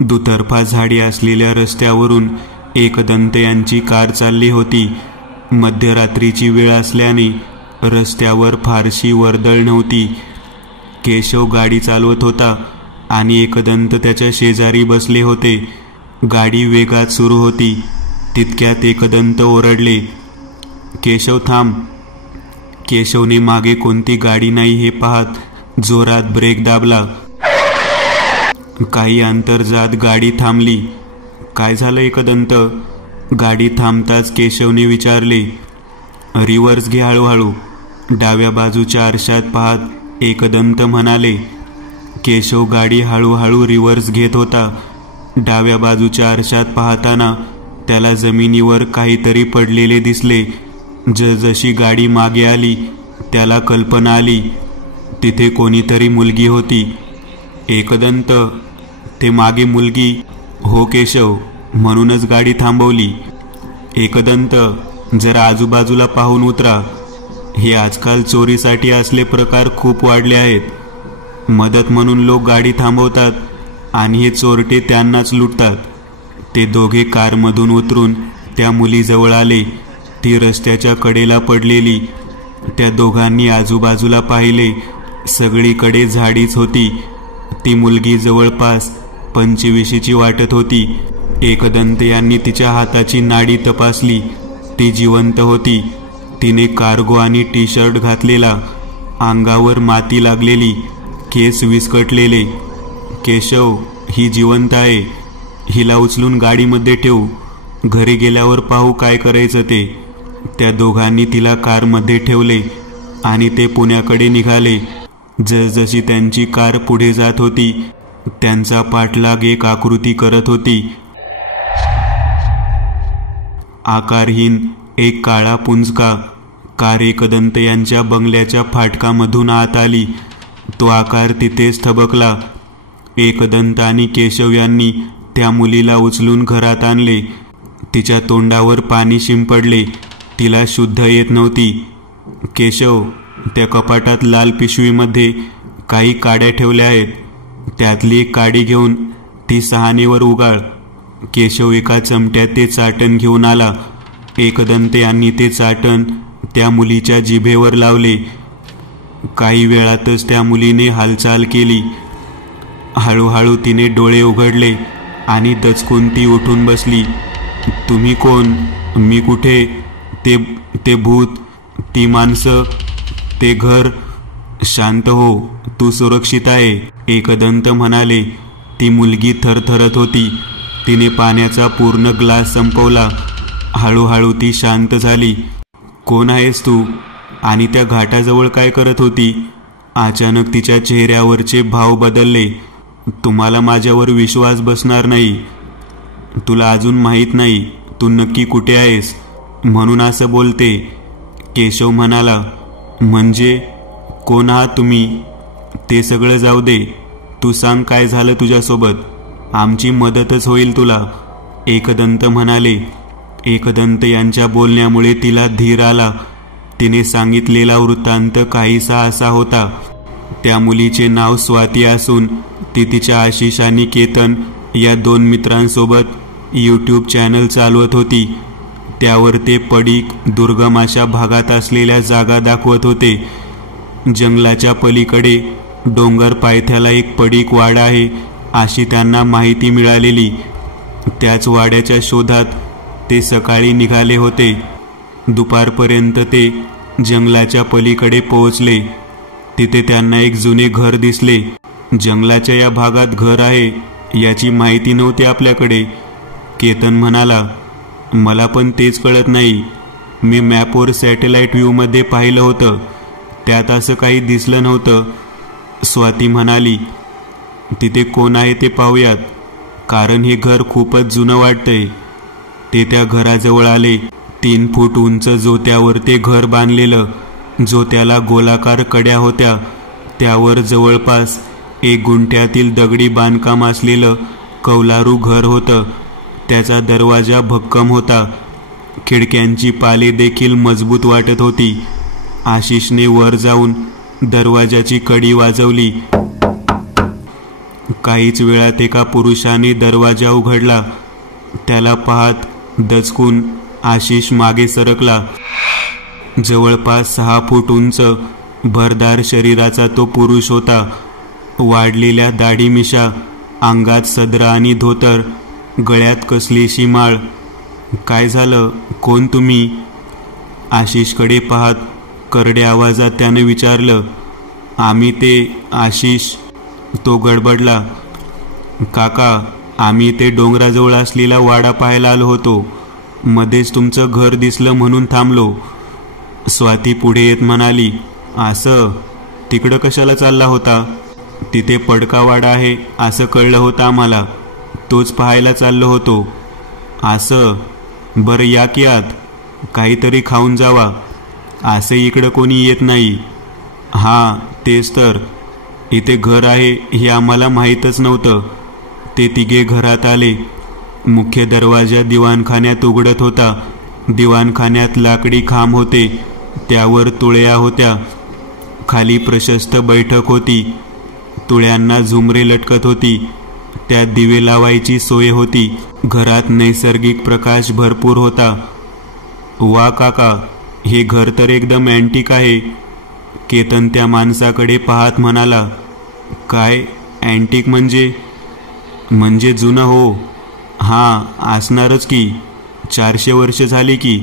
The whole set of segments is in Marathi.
दुतर्फा झाडी असलेल्या रस्त्यावरून एकदंत यांची कार चालली होती. मध्यरात्रीची वेळ असल्याने रस्त्यावर फारशी वर्दळ नव्हती. केशव गाडी चालवत होता आणि एकदंत त्याच्या शेजारी बसले होते. गाडी वेगात सुरू होती. तितक्यात एकदंत ओरडले, केशव थांब. केशवने मागे कोणती गाडी नाही हे पाहत जोरात ब्रेक दाबला. काही अंतर जात गाडी थांबली. काय झालं एकदंत? गाडी थांबताच केशवने विचारले. रिव्हर्स घे हळूहळू, डाव्या बाजूच्या आरशात पाहत एकदंत म्हणाले. केशव गाडी हळूहळू रिव्हर्स घेत होता. डाव्या बाजूच्या आरशात पाहताना त्याला जमिनीवर काहीतरी पडलेले दिसले. जशी गाडी मागे आली त्याला कल्पना आली, तिथे कोणीतरी मुलगी होती. एकदंत, ते मागे मुलगी? हो केशव, म्हणूनच गाडी थांबवली. एकदंत, जरा आजूबाजूला पाहून उतरा. हे आजकाल चोरीसाठी असले प्रकार खूप वाढले आहेत. मदत म्हणून लोक गाडी थांबवतात आणि हे चोरटे त्यांनाच लुटतात. ते दोघे कारमधून उतरून त्या मुलीजवळ आले. ती रस्त्याच्या कडेला पडलेली. त्या दोघांनी आजूबाजूला पाहिले. सगळीकडे झाडीच होती. ती मुलगी जवळपास 25ची वाटत होती. एकदंत यांनी तिच्या हाताची नाडी तपासली. ती जिवंत होती. तिने कार्गो आणि टी शर्ट घातलेला, अंगावर माती लागलेली, केस विस्कटलेले. केशव, ही जिवंत आहे. हिला उचलून गाडीमध्ये ठेवू. घरी गेल्यावर पाहू काय करायचं ते. त्या दोघांनी तिला कारमध्ये ठेवले आणि ते पुण्याकडे निघाले. जसजशी त्यांची कार पुढे जात होती त्यांचा पाठलाग एक आकृती करत होती. आकारहीन एक काळा पुंजका कार एकदंत यांच्या बंगल्याच्या फाटकामधून आत आली. तो आकार तिथेच थबकला. एकदंत आणि केशव यांनी त्या मुलीला उचलून घरात आणले. तिच्या तोंडावर पाणी शिंपडले. तिला शुद्ध येत नव्हती. केशव, त्या कपाटात लाल पिशवीमध्ये काही काड्या ठेवल्या आहेत. त्यातली एक काडी घेऊन ती सहानेवर उगाळ. केशव एका चमट्यात ते चाटण घेऊन आला. एकदंत यांनी ते चाटण त्या मुलीच्या जिभेवर लावले. काही वेळातच त्या मुलीने हालचाल केली. हळूहळू तिने डोळे उघडले आणि दचकून ती उठून बसली. तुम्ही कोण? मी कुठे? ते भूत, ती माणसं, ते घर. शांत हो, तू सुरक्षित आहे, एकदंत म्हणाले. ती मुलगी थरथरत होती. तिने पाण्याचा पूर्ण ग्लास संपवला. हळूहळू ती शांत झाली. कोण आहेस तू? आणि त्या घाटाजवळ काय करत होती? अचानक तिच्या चेहऱ्यावरचे भाव बदलले. तुम्हाला माझ्यावर विश्वास बसणार नाही. तुला अजून माहीत नाही तू नक्की कुठे आहेस, म्हणून असं बोलते. केशव म्हणाला. म्हणजे कोण आहात तुम्ही? ते सगळं जाऊ दे. तू सांग काय झालं तुझ्यासोबत. आमची मदतच होईल तुला, एकदंत म्हणाले. एकदंत यांच्या बोलण्यामुळे तिला धीर आला. तिने सांगितलेला वृत्तांत काहीसा असा होता. त्या मुलीचे नाव स्वाती असून ती तिच्या आशिष आणि केतन या 2 मित्रांसोबत यूट्यूब चॅनल चालवत होती. त्यावर ते पडीक दुर्गम अशा भागात असलेल्या जागा दाखवत होते. जंगलाच्या पलीकडे डोंगर पायथ्याला एक पडीक वाडा आहे अशी त्यांना माहिती मिळालेली. त्याच वाड्याच्या शोधात ते सकाळी निघाले होते. दुपारपर्यंत ते जंगलाच्या पलीकडे पोहोचले. तिथे त्यांना एक जुने घर दिसले. जंगलाच्या या भागात घर आहे याची माहिती नव्हती आपल्याकडे, केतन म्हणाला. मला पण तेच कळत नाही. मी मॅपवर सॅटेलाइट व्ह्यूमध्ये पाहिलं होतं, त्यात असं काही दिसलं नव्हतं, स्वाती म्हणाली. तिथे कोण आहे ते पाहूयात, कारण हे घर खूपच जुनं वाटतंय. ते त्या घराजवळ आले. 3 फूट उंच जोत्यावर ते घर बांधलेलं. जोत्याला गोलाकार कड्या होत्या. त्यावर जवळपास 1 गुंठ्यातील दगडी बांधकाम असलेलं कौलारू घर होतं. त्याचा दरवाजा भक्कम होता. खिडक्यांची पाले देखील मजबूत वाटत होती. आशिषने वर जाऊन दरवाजाची कडी वाजवली. काहीच वेळात एका पुरुषाने दरवाजा उघडला. त्याला पाहत दचकून आशिष मागे सरकला. जवळपास 6 फूट उंच भरदार शरीराचा तो पुरुष होता. वाढलेल्या दाढी मिशा, अंगात सदरा आणि धोतर, गळ्यात कसलीशी माळ. काय झालं? कोण तुम्ही? आशिषकडे पाहत करड्या आवाजात त्याने विचारलं. आम्ही ते आशिष. तो गडबडला. काका, आम्ही ते डोंगराजवळ असलेला वाडा पाहायला आलो होतो. मध्येच तुमचं घर दिसलं म्हणून थांबलो. स्वाती पुढे येत म्हणाली. असं? तिकडं कशाला चालला होता? तिथे पडका वाडा आहे असं कळलं होतं आम्हाला. तोच पाहायला चाललो होतो. असं? बरं या की आत. काहीतरी खाऊन जावा. असे इकडं कोणी येत नाही. हां तेच तर. इथे घर आहे हे आम्हाला माहीतच नव्हतं. ते तिघे घरात आले. मुख्य दरवाजा दिवाणखान्यात उघडत होता. दिवाणखान्यात लाकडी खांब होते, त्यावर तुळया होत्या. खाली प्रशस्त बैठक होती. तुळयांना झुमरे लटकत होती. त्यात दिवे लावायची सोय होती. घरात नैसर्गिक प्रकाश भरपूर होता. वा काका, हे घर तर एकदम अँटिक आहे. केतन त्या माणसाकडे पाहत म्हणाला. काय अँटिक म्हणजे? म्हणजे जुनं हो. हां असणारच की. 400 वर्ष झाली की.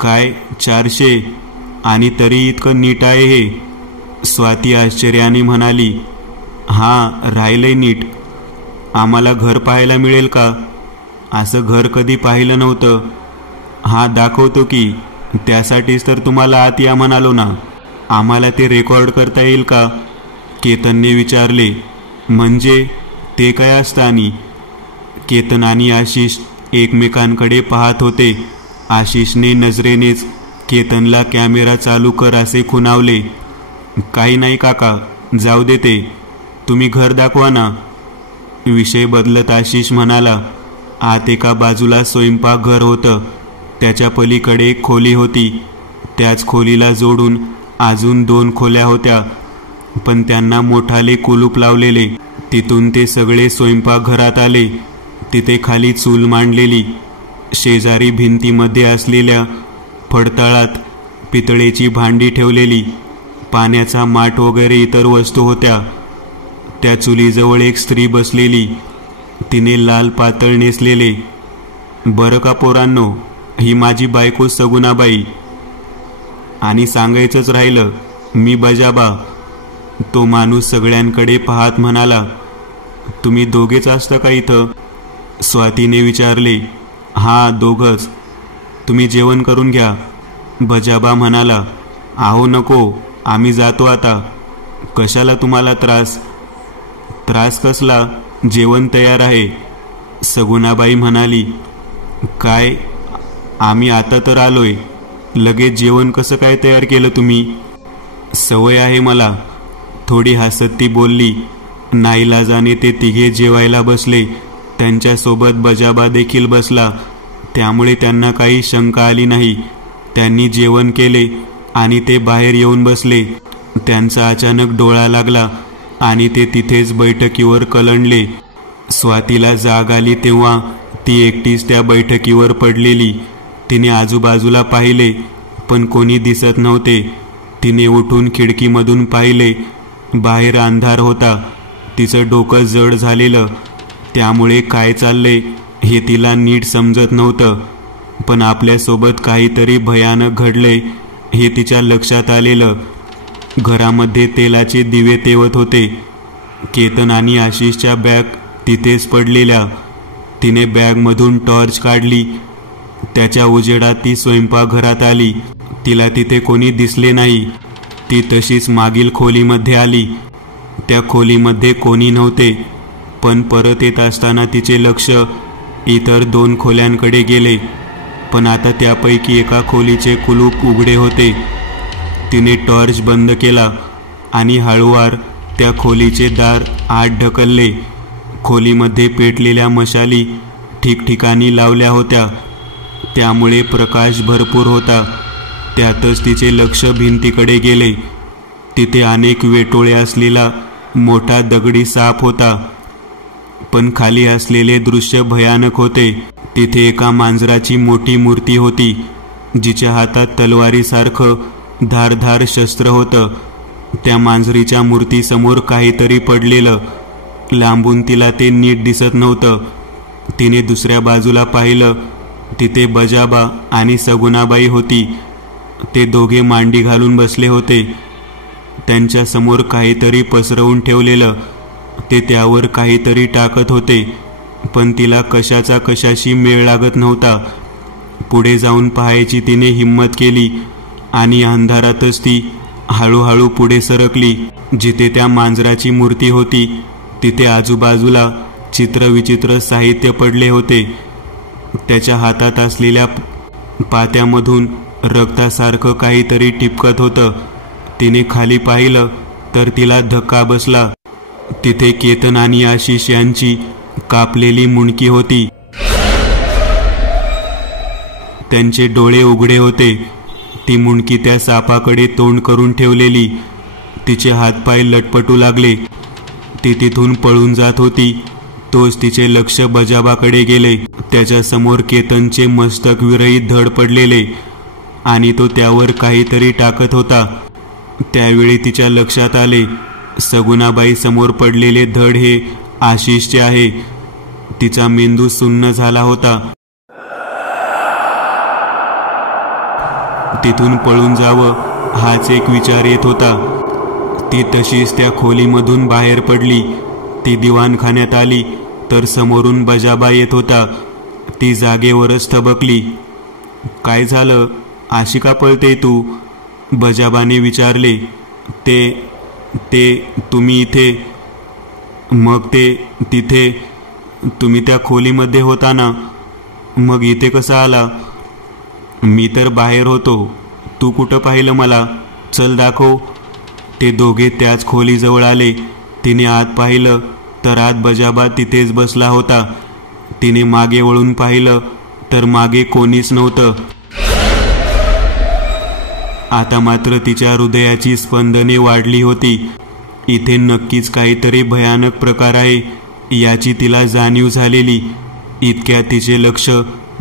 काय 400? आणि तरी इतकं नीट आहे हे? स्वाती आश्चर्याने म्हणाली. हां राहिलंय नीट. आम्हाला घर पाहायला मिळेल का? असं घर कधी पाहिलं नव्हतं. हां दाखवतो की. त्यासाठीच तर तुम्हाला आत या म्हणालो ना. आम्हाला ते रेकॉर्ड करता येईल का? केतनने विचारले. म्हणजे ते काय असतं? आणि केतन आणि आशिष एकमेकांकडे पाहत होते. आशिषने नजरेनेच केतनला कॅमेरा चालू कर असे खुणावले. काही नाही काका, जाऊ दे ते. तुम्ही घर दाखवा ना. विषय बदलत आशिष म्हणाला. आत एका बाजूला स्वयंपाकघर होतं. त्याच्या पलीकडे एक खोली होती. त्याच खोलीला जोडून अजून 2 खोल्या होत्या, पण त्यांना मोठाले कुलूप लावलेले. तिथून ते सगळे स्वयंपाकघरात आले. तिथे खाली चूल मांडलेली. शेजारी भिंतीमध्ये असलेल्या फडतळात पितळेची भांडी ठेवलेली. पाण्याचा माठ वगैरे इतर वस्तू होत्या. त्या चुलीजवळ एक स्त्री बसलेली. तिने लाल पातळ नेसलेले. बरं का पोरांनो, ही माझी बायको सगुणाबाई. आणि सांगायचंच राहिलं, मी बजाबा. तो माणूस सगळ्यांकडे पाहत म्हणाला. तुम्ही दोघेच असता का इथं? स्वातीने विचारले. हां दोघंच. तुम्ही जेवण करून घ्या. बजाबा म्हणाला. आहो नको, आम्ही जातो आता. कशाला तुम्हाला त्रास? त्रास कसला? जेवण तयार आहे. सगुणाबाई म्हणाली. काय? आम्ही आता तर आलोय. लगेच जेवण कसं काय तयार केलं तुम्ही? सवय आहे मला. थोडी हसत ती बोलली. नाईलाजाने ते तिघे जेवायला बसले. त्यांच्यासोबत बजाबा देखील बसला. त्यामुळे त्यांना काही शंका आली नाही. त्यांनी जेवण केले आणि ते बाहेर येऊन बसले. त्यांचा अचानक डोळा लागला आणि ते तिथेच बैठकीवर कलंडले. स्वातीला जाग आली तेव्हा ती एकटीच त्या बैठकीवर पडलेली. तिने आजूबाजूला पाहिले, पण कोणी दिसत नव्हते. तिने उठून खिडकीमधून पाहिले. बाहेर अंधार होता. तिचं डोकं जड झालेलं, त्यामुळे काय चाललंय हे तिला नीट समजत नव्हतं. पण आपल्यासोबत काहीतरी भयानक घडलंय हे तिच्या लक्षात आलेलं. घरामध्ये तेलाचे दिवे तेवत होते. केतन आणि आशिषच्या बॅग तिथेच पडलेल्या. तिने बॅगमधून टॉर्च काढली. त्याच्या उजेडात ती स्वयंपाकघरात आली. तिला तिथे कोणी दिसले नाही. ती तशीच मागील खोलीमध्ये आली. त्या खोलीमध्ये कोणी नव्हते. पण परत येत असताना तिचे लक्ष इतर 2 खोल्यांकडे गेले. पण आता त्यापैकी एका खोलीचे कुलूप उघडे होते. तिने टॉर्च बंद केला आणि हळूवार त्या खोलीचे दार आत ढकलले. खोलीमध्ये पेटलेल्या मशाली ठिकठिकाणी लावल्या होत्या, त्यामुळे प्रकाश भरपूर होता. त्यातच तिचे लक्ष भिंतीकडे गेले. तिथे अनेक वेटोळे असलेला मोठा दगडी साप होता. पण खाली असलेले दृश्य भयानक होते. तिथे एका मांजराची मोठी मूर्ती होती, जिच्या हातात तलवारीसारखं धारधार शस्त्र होतं. त्या मांजरीच्या मूर्तीसमोर काहीतरी पडलेलं. लांबून तिला ते नीट दिसत नव्हतं. तिने दुसऱ्या बाजूला पाहिलं. तिथे बजाबा आणि सगुणाबाई होती. ते दोघे मांडी घालून बसले होते. त्यांच्या समोर काहीतरी पसरवून ठेवलेलं. ते त्यावर काहीतरी टाकत होते, पण तिला कशाचा कशाशी मेळ लागत नव्हता. पुढे जाऊन पाहायची तिने हिम्मत केली आणि अंधारातच ती हळूहळू पुढे सरकली. जिथे त्या मांजराची मूर्ती होती तिथे आजूबाजूला चित्रविचित्र साहित्य पडले होते. त्याच्या हातात असलेल्या पात्यामधून रक्तासारखं काहीतरी टिपकत होतं. तिने खाली पाहिलं तर तिला धक्का बसला. तिथे केतन आणि आशिष यांची कापलेली मुंडकी होती. त्यांचे डोळे उघडे होते. ती मुंडकी त्या सापाकडे तोंड करून ठेवलेली. तिचे हातपाय लटपटू लागले. ती तिथून पळून जात होती. तोच तिचे लक्ष बजाबाकडे गेले. त्याच्या समोर केतनचे मस्तक विरहित धड पडलेले आणि तो त्यावर काहीतरी टाकत होता. त्यावेळी तिच्या लक्षात आले, सगुणाबाई समोर पडलेले धड हे आशिषचे आहे. तिचा मेंदू सुन्न झाला होता. तिथून पळून जावं हाच एक विचार येत होता. ती तशीच त्या खोलीमधून बाहेर पडली. ती दिवाणखान्यात आली तर समोरून बजाबा येत होता. ती जागेवरच थबकली. काय झालं, अशी का पळते तू? बजाबाने विचारले. ते तुम्ही इथे? मग ते तिथे? तुम्ही त्या खोलीमध्ये होता ना, मग इथे कसा आला? मी तर बाहेर होतो. तू कुठं पाहिलं मला? चल दाखव. ते दोघे त्याच खोलीजवळ आले. तिने आत पाहिलं तर आत बजाबा तिथेच बसला होता. तिने मागे वळून पाहिलं तर मागे कोणीच नव्हतं. आता मात्र तिच्या हृदयाची स्पंदने वाढली होती. इथे नक्कीच काहीतरी भयानक प्रकार आहे याची तिला जाणीव झालेली. इतक्यात तिचे लक्ष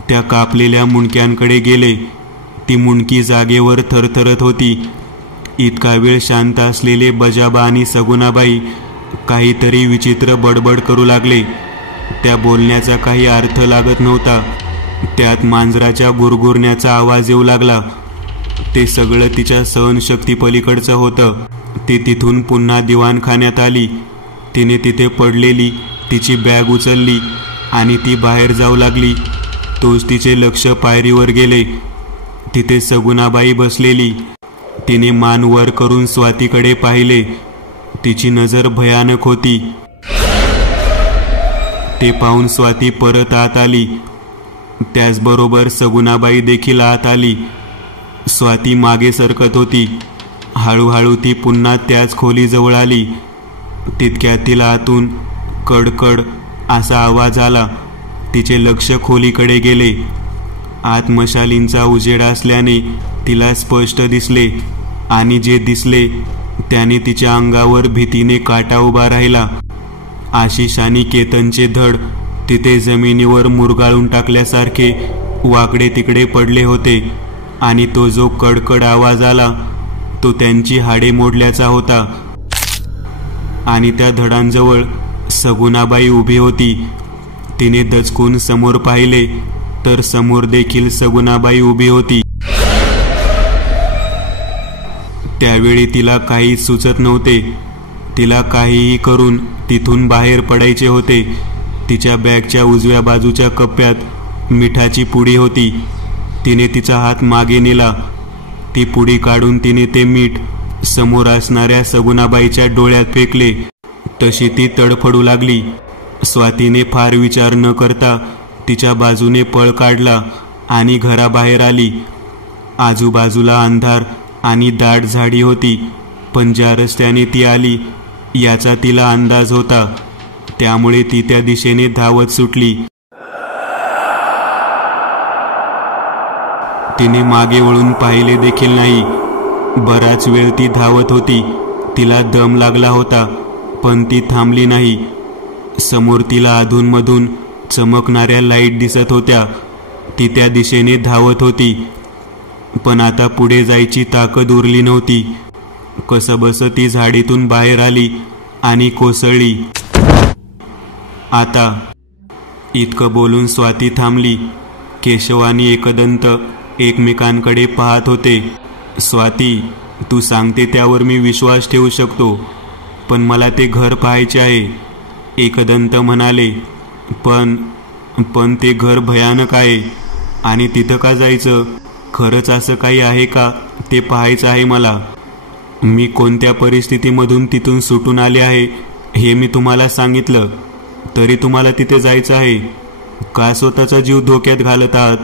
त्या कापलेल्या मुंडक्यांकडे गेले. ती मुंडकी जागेवर थरथरत होती. इतका वेळ शांत असलेले बजाबा आणि सगुणाबाई काहीतरी विचित्र बडबड करू लागले. त्या बोलण्याचा काही अर्थ लागत नव्हता. त्यात मांजराच्या गुरगुरण्याचा आवाज येऊ लागला. ते सगळं तिच्या सहनशक्तीपलीकडचं होतं. ती तिथून पुन्हा दिवाणखान्यात आली. तिने तिथे पडलेली तिची बॅग उचलली आणि ती बाहेर जाऊ लागली. तोच तिचे लक्ष पायरीवर गेले. तिथे सगुणाबाई बसलेली. तिने मान वर करून स्वातीकडे पाहिले. तिची नजर भयानक होती. ते पाहून स्वाती परत आत आली. त्याचबरोबर सगुणाबाई देखील आत आली. स्वाती मागे सरकत होती. हळूहळू ती पुन्हा त्याच खोलीजवळ आली. तितक्यात तिला आतून कडकड असा आवाज आला. तिचे लक्ष खोलीकडे गेले. आत मशालींचा उजेड असल्याने तिला स्पष्ट दिसले आणि जे दिसले त्याने तिच्या अंगावर भीतीने काटा उभा राहिला. आशिष आणि केतनचे धड तिथे जमिनीवर मुरगाळून टाकल्यासारखे वाकडे तिकडे पडले होते आणि तो जो कडकड आवाज आला तो त्यांची हाडे मोडल्याचा होता. आणि त्या धडांजवळ सगुणाबाई उभी होती. तिने दचकून समोर पाहिले तर समोर देखील सगुणाबाई उभी होती. त्यावेळी तिला काहीच सुचत नव्हते. तिला काहीही करून तिथून बाहेर पडायचे होते. तिच्या बॅगच्या उजव्या बाजूच्या कप्प्यात मिठाची पुडी होती. तिने तिचा हात मागे नेला. ती पुडी काढून तिने ते मीठ समोर असणाऱ्या सगुणाबाईच्या डोळ्यात फेकले. तशी ती तडफडू लागली. स्वातीने फार विचार न करता तिच्या बाजूने पळ काढला आणि घराबाहेर आली. आजूबाजूला अंधार आणि दाट झाडी होती, पण ज्या रस्त्याने ती आली याचा तिला अंदाज होता. त्यामुळे ती त्या दिशेने धावत सुटली. तिने मागे वळून पाहिले देखील नाही. बराच वेळ ती धावत होती. तिला दम लागला होता, पण ती थांबली नाही. समोर तिला अधूनमधून चमकणाऱ्या लाईट दिसत होत्या. ती त्या दिशेने धावत होती, पण आता पुढे जायची ताकद उरली नव्हती. कसंबसं ती झाडीतून बाहेर आली आणि कोसळली. आता इतकं बोलून स्वाती थांबली. केशव आणि एकदंत एकमेकांकडे पाहत होते. स्वाती, तू सांगते त्यावर मी विश्वास ठेवू शकतो, पण मला ते घर पाहायचे आहे, एकदंत म्हणाले. पण ते घर भयानक आहे आणि तिथं का जायचं? खरंच असं काही आहे का ते पाहायचं आहे मला. मी कोणत्या परिस्थितीमधून तिथून सुटून आले आहे हे मी तुम्हाला सांगितलं, तरी तुम्हाला तिथे जायचं आहे का? स्वतःचा जीव धोक्यात घालत आहात?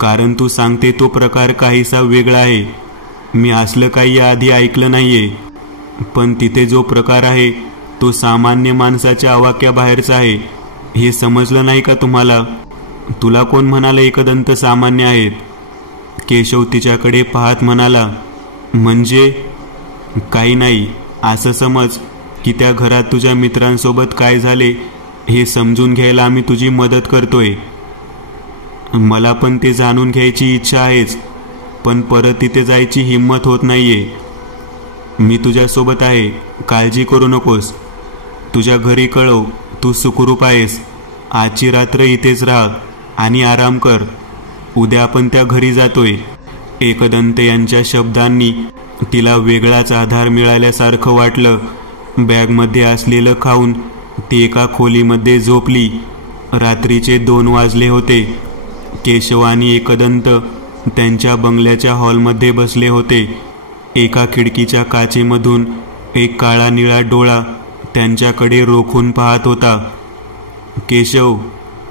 कारण तू सांगते तो प्रकार काहीसा वेगळा आहे. मी असलं काही याआधी ऐकलं नाहीये. पण तिथे जो प्रकार आहे तो सामान्य माणसाच्या आवाक्याबाहेरचा आहे. हे समजलं नाही का तुम्हाला? तुला कोण म्हणालं एकदंत सामान्य आहेत? केशव तिच्याकडे पाहत म्हणाला. म्हणजे काही नाही, असं समज की त्या घरात तुझ्या मित्रांसोबत काय झाले हे समजून घ्यायला आम्ही तुझी मदत करतोय. मला पण ते जाणून घ्यायची इच्छा आहेच, पण परत तिथे जायची हिंमत होत नाहीये. मी तुझ्यासोबत आहे, काळजी करू नकोस. तुझ्या घरी कळव तू सुखरूप आहेस. आजची रात्र इथेच राहा आणि आराम कर. उद्या आपण त्या घरी जातोय. एकदंत यांच्या शब्दांनी तिला वेगळाच आधार मिळाल्यासारखं वाटलं. बॅगमध्ये असलेलं खाऊन ती एका खोलीमध्ये झोपली. रात्रीचे 2 वाजले होते. केशव आणि एकदंत त्यांच्या बंगल्याच्या हॉलमध्ये बसले होते. एका खिडकीच्या काचेमधून एक काळा निळा डोळा त्यांच्याकडे रोखून पाहत होता. केशव,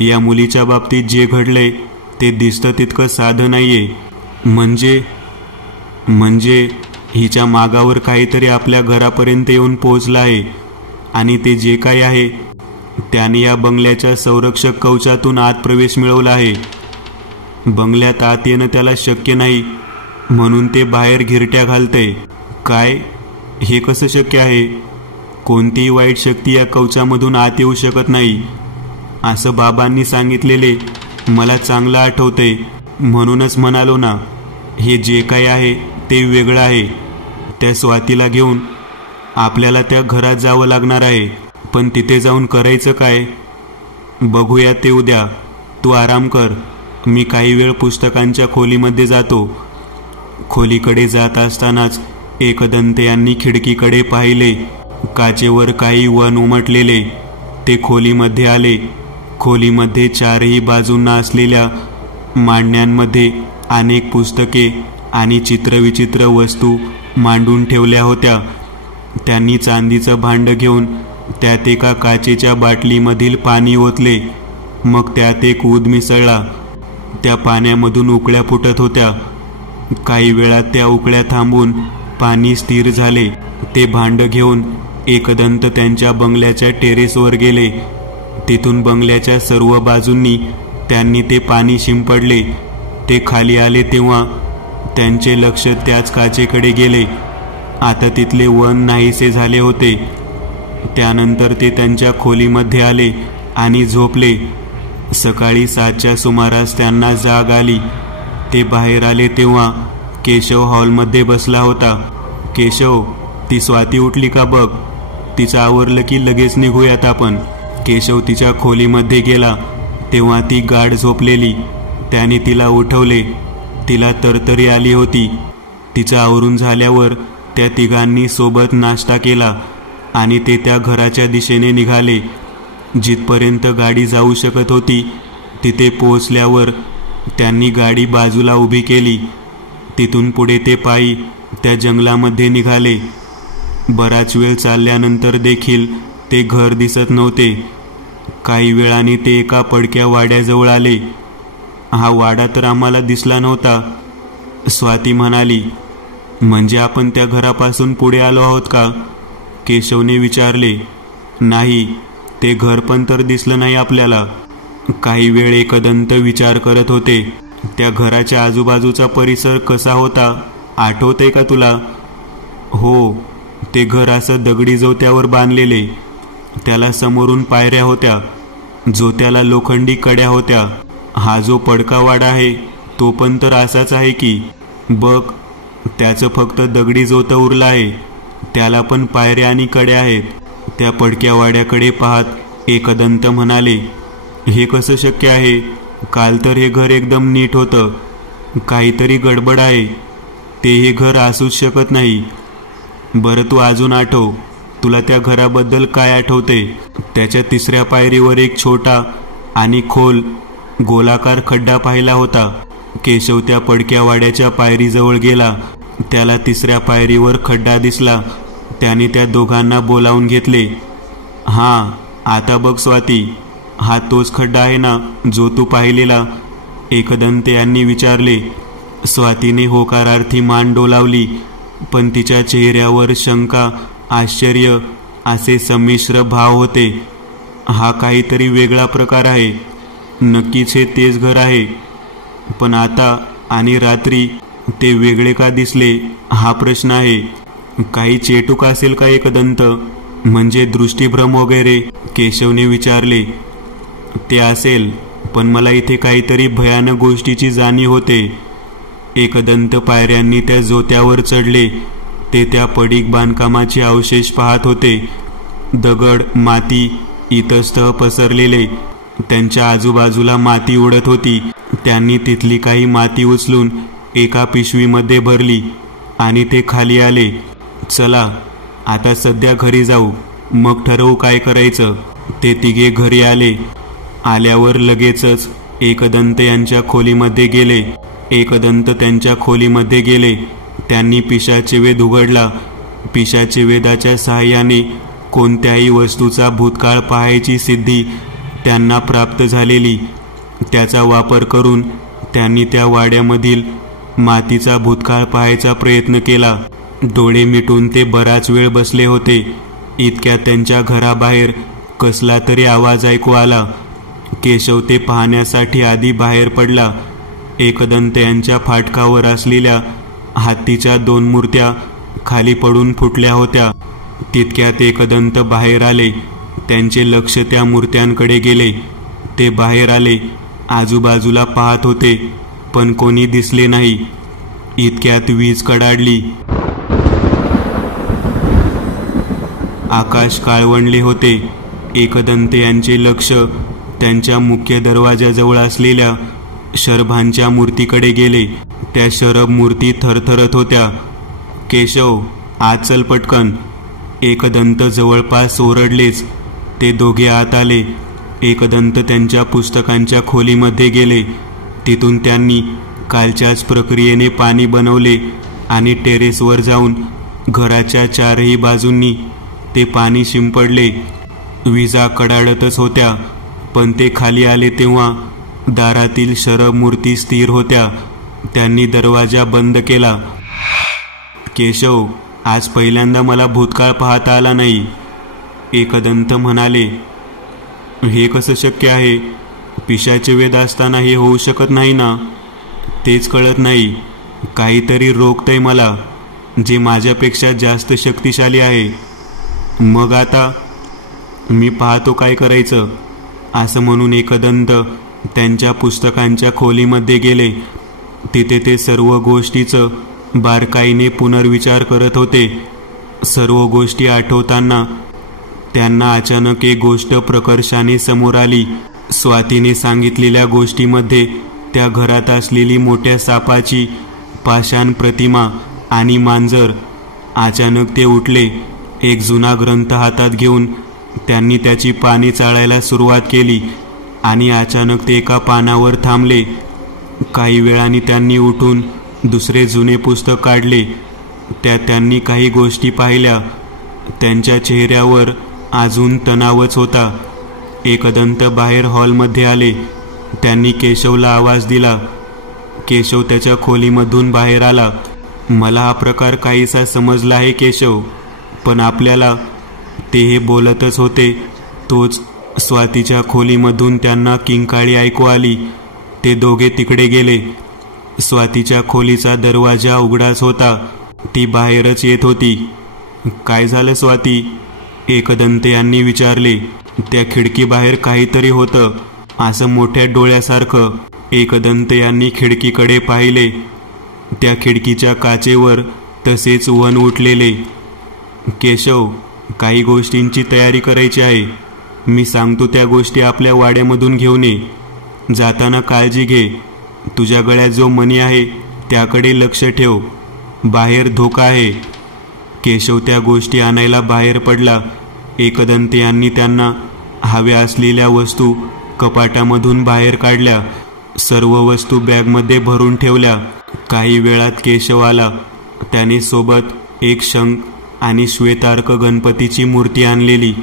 या मुलीच्या बाबतीत जे घडलंय ते दिसतं तितकं साधं नाहीये. म्हणजे हिच्या मागावर काहीतरी आपल्या घरापर्यंत येऊन पोहोचलं आहे आणि ते जे काही आहे त्याने या बंगल्याच्या संरक्षक कवचातून आत प्रवेश मिळवला आहे. बंगल्यात आत येणं त्याला शक्य नाही म्हणून ते बाहेर घिरट्या घालतंय. काय? हे कसं शक्य आहे? कोणतीही वाईट शक्ती या कवचामधून आत येऊ शकत नाही असं बाबांनी सांगितलेले मला चांगलं आठवतंय. म्हणूनच म्हणालो ना, हे जे काही आहे ते वेगळं आहे. त्या स्वातीला घेऊन आपल्याला त्या घरात जावं लागणार आहे. पण तिथे जाऊन करायचं काय? बघूया ते उद्या. तू आराम कर. मी काही वेळ पुस्तकांच्या खोलीमध्ये जातो. खोलीकडे जात असतानाच एकदंत यांनी खिडकीकडे पाहिले. काचेवर काही वन उमटलेले. ते खोलीमध्ये आले. खोलीमध्ये 4ही बाजूंना असलेल्या मांडण्यांमध्ये अनेक पुस्तके आणि चित्रविचित्र वस्तू मांडून ठेवल्या होत्या. त्यांनी चांदीचं भांड घेऊन त्यात एका काचेच्या बाटलीमधील पाणी ओतले. मग त्यात एक ऊद मिसळला. त्या पाण्यामधून उकळ्या फुटत होत्या. काही वेळात त्या उकळ्या थांबून पाणी स्थिर झाले. ते भांड घेऊन एकदंत त्यांच्या बंगल्याच्या टेरेसवर गेले. तिथून बंगल्याच्या सर्व बाजूंनी त्यांनी ते पाणी शिंपडले. ते खाली आले तेव्हा त्यांचे लक्ष त्याच काचेकडे गेले. आता तिथले वन नाहीसे झाले होते. त्यानंतर ते त्यांच्या खोलीमध्ये आले आणि झोपले. सकाळी 7च्या सुमारास त्यांना जाग आली. ते बाहेर आले तेव्हा केशव हॉलमध्ये बसला होता. केशव, ती स्वाती उठली का बघ. तिचं आवरलं की लगेच निघूयात आपण. केशव तिच्या खोलीमध्ये गेला तेव्हा ती गाढ झोपलेली. त्याने तिला उठवले. तिला तरतरी आली होती. तिचं आवरून झाल्यावर त्या तिघांनी सोबत नाश्ता केला आणि ते त्या घराच्या दिशेने निघाले. जिथपर्यंत गाडी जाऊ शकत होती तिथे पोहोचल्यावर त्यांनी गाडी बाजूला उभी केली. तिथून पुढे ते पायी त्या जंगलामध्ये निघाले. बराच वेळ चालल्यानंतर देखील ते घर दिसत नव्हते. काही वेळाने ते एका पडक्या वाड्याजवळ आले. हा वाडा तर आम्हाला दिसला नव्हता, स्वाती म्हणाली. म्हणजे आपण त्या घरापासून पुढे आलो आहोत का? केशवने विचारले. नाही, ते घर पण तर दिसलं नाही आपल्याला. काही वेळ एकदंत विचार करत होते. त्या घराच्या आजूबाजूचा परिसर कसा होता आठवतंय का तुला? हो, ते घर असं दगडी जोत्यावर बांधलेले. त्याला समोरून पायऱ्या होत्या, जो त्याला लोखंडी कड्या होत्या. हा जो पडका वाडा आहे तो पण तर असाच आहे की. बघ, त्याचं फक्त दगडी जोतं उरलं आहे, त्याला पण पायऱ्या आणि कड्या आहेत. त्या पडक्या वाड्याकडे पाहत एकदंत म्हणाले, हे कसं शक्य आहे? काल तर हे घर एकदम नीट होतं. काहीतरी गडबड आहे. ते हे घर असूच शकत नाही. बरं, तू अजून आठव, तुला त्या घराबद्दल काय आठवते? त्याच्या तिसऱ्या पायरीवर एक छोटा आणि खोल गोलाकार खड्डा पाहिला होता. केशव त्या पडक्या वाड्याच्या पायरीजवळ गेला. त्याला तिसऱ्या पायरीवर खड्डा दिसला. त्याने त्या दोघांना बोलावून घेतले. हां, आता बघ स्वाती, हा तोच खड्डा आहे ना जो तू पाहिलेला? एकदंत यांनी विचारले. स्वातीने होकारार्थी मान डोलावली, पण तिच्या चेहऱ्यावर शंका, आश्चर्य असे संमिश्र भाव होते. हा काहीतरी वेगळा प्रकार आहे. नक्कीच हे तेच घर आहे, पण आता आणि रात्री ते वेगळे का दिसले हा प्रश्न आहे. काही चेटूक असेल का एकदंत? म्हणजे दृष्टीभ्रम वगैरे? केशवने विचारले. ते असेल, पण मला इथे काहीतरी भयानक गोष्टीची जाणीव होते. एकदंत पायऱ्यांनी त्या जोत्यावर चढले. ते त्या पडीक बांधकामाचे अवशेष पाहत होते. दगड, माती इतस्ततः पसरलेले. त्यांच्या आजूबाजूला माती उडत होती. त्यांनी तिथली काही माती उचलून एका पिशवीमध्ये भरली आणि ते खाली आले. चला, आता सध्या घरी जाऊ, मग ठरवू काय करायचं. ते तिघे घरी आले. आल्यावर लगेचच एकदंत यांच्या खोलीमध्ये गेले. एकदंत त्यांच्या खोलीमध्ये गेले. त्यांनी पिशाचे वेध उघडला. पिशाचे वेदाच्या सहाय्याने कोणत्याही वस्तूचा भूतकाळ पाहायची सिद्धी त्यांना प्राप्त झालेली. त्याचा वापर करून त्यांनी त्या वाड्यामधील मातीचा भूतकाळ पाहायचा प्रयत्न केला. डोळे मिटून ते बराच वेळ बसले होते. इतक्यात त्यांच्या घराबाहेर कसला तरी आवाज ऐकू आला. केशव ते पाहण्यासाठी आधी बाहेर पडला. एकदंत यांच्या फाटकावर असलेल्या हत्तीच्या 2 मूर्त्या खाली पडून फुटल्या होत्या. तितक्यात एकदंत बाहेर आले. त्यांचे लक्ष त्या मूर्त्यांकडे गेले. ते बाहेर आले. आजूबाजूला पाहत होते, पण कोणी दिसले नाही. इतक्यात वीज कडाडली. आकाश काळवंडले होते. एकदंत यांचे लक्ष त्यांच्या मुख्य दरवाजाजवळ असलेल्या शरभांच्या मूर्तीकडे गेले. त्या शरभ मूर्ती थरथरत होत्या. केशव, आत चल पटकन. एकदंत जवळपास ओरडलेच. ते दोघे आत आले. एकदंत त्यांच्या पुस्तकांच्या खोलीमध्ये गेले. तिथून त्यांनी कालच्याच प्रक्रियेने पाणी बनवले आणि टेरेसवर जाऊन घराच्या 4ही बाजूंनी ते पाणी शिंपडले. विजा कडाडतच होत्या, पण ते खाली आले तेव्हा दारातील शरभ मूर्ती स्थिर होत्या. त्यांनी दरवाजा बंद केला. केशव, आज पहिल्यांदा मला भूतकाळ पाहता आला नाही, एकदंत म्हणाले. हे कसं शक्य आहे? पिशाचे वेद असताना हे होऊ शकत नाही ना? तेच कळत नाही. काहीतरी रोखतंय मला, जे माझ्यापेक्षा जास्त शक्तिशाली आहे. मग आता मी पाहतो काय करायचं, असं म्हणून एकदंत त्यांच्या पुस्तकांच्या खोलीमध्ये गेले. तिथे ते सर्व गोष्टीचं बारकाईने पुनर्विचार करत होते. सर्व गोष्टी आठवताना त्यांना अचानक एक गोष्ट प्रकर्षाने समोर आली. स्वातीने सांगितलेल्या गोष्टीमध्ये त्या घरात असलेली मोठ्या सापाची पाषाण प्रतिमा आणि मांजर. अचानक ते उठले. एक जुना ग्रंथ हातात घेऊन त्यांनी त्याची पाने चाळायला सुरुवात केली आणि अचानक ते एका पानावर थांबले. काही वेळाने त्यांनी उठून दुसरे जुने पुस्तक काढले. त्यात त्यांनी काही गोष्टी पाहिल्या. त्यांच्या चेहऱ्यावर अजून तणावच होता. एकदंत बाहेर हॉलमध्ये आले. त्यांनी केशवला आवाज दिला. केशव त्याच्या खोलीमधून बाहेर आला. मला हा प्रकार काहीसा समजला आहे केशव, पण आपल्याला ते हे बोलतच होते तोच स्वातीच्या खोलीमधून त्यांना किंकाळी ऐकू आली. ते दोघे तिकडे गेले. स्वातीच्या खोलीचा दरवाजा उघडाच होता. ती बाहेरच येत होती. काय झालं स्वाती? एकदंत यांनी विचारले. त्या खिडकीबाहेर काहीतरी होतं, असं मोठ्या डोळ्यासारखं. एकदंत यांनी खिडकीकडे पाहिले. त्या खिडकीच्या काचेवर तसेच वन उठलेले. केशव, काही गोष्टींची तयारी करायची आहे. मी सांगतो त्या गोष्टी आपल्या वाड्यामधून घेऊन ये. जाताना काळजी घे. तुझ्या गळ्यात जो मणी आहे त्याकडे लक्ष ठेव. बाहेर धोका आहे. केशव त्या गोष्टी आणायला बाहेर पडला. एकदंत यांनी त्यांना हव्या असलेल्या वस्तू कपाटामधून बाहेर काढल्या. सर्व वस्तू बॅगमध्ये भरून ठेवल्या. काही वेळात केशव आला. त्याने सोबत एक शंख आणि श्वेतार्क गणपतीची मूर्ती आणलेली.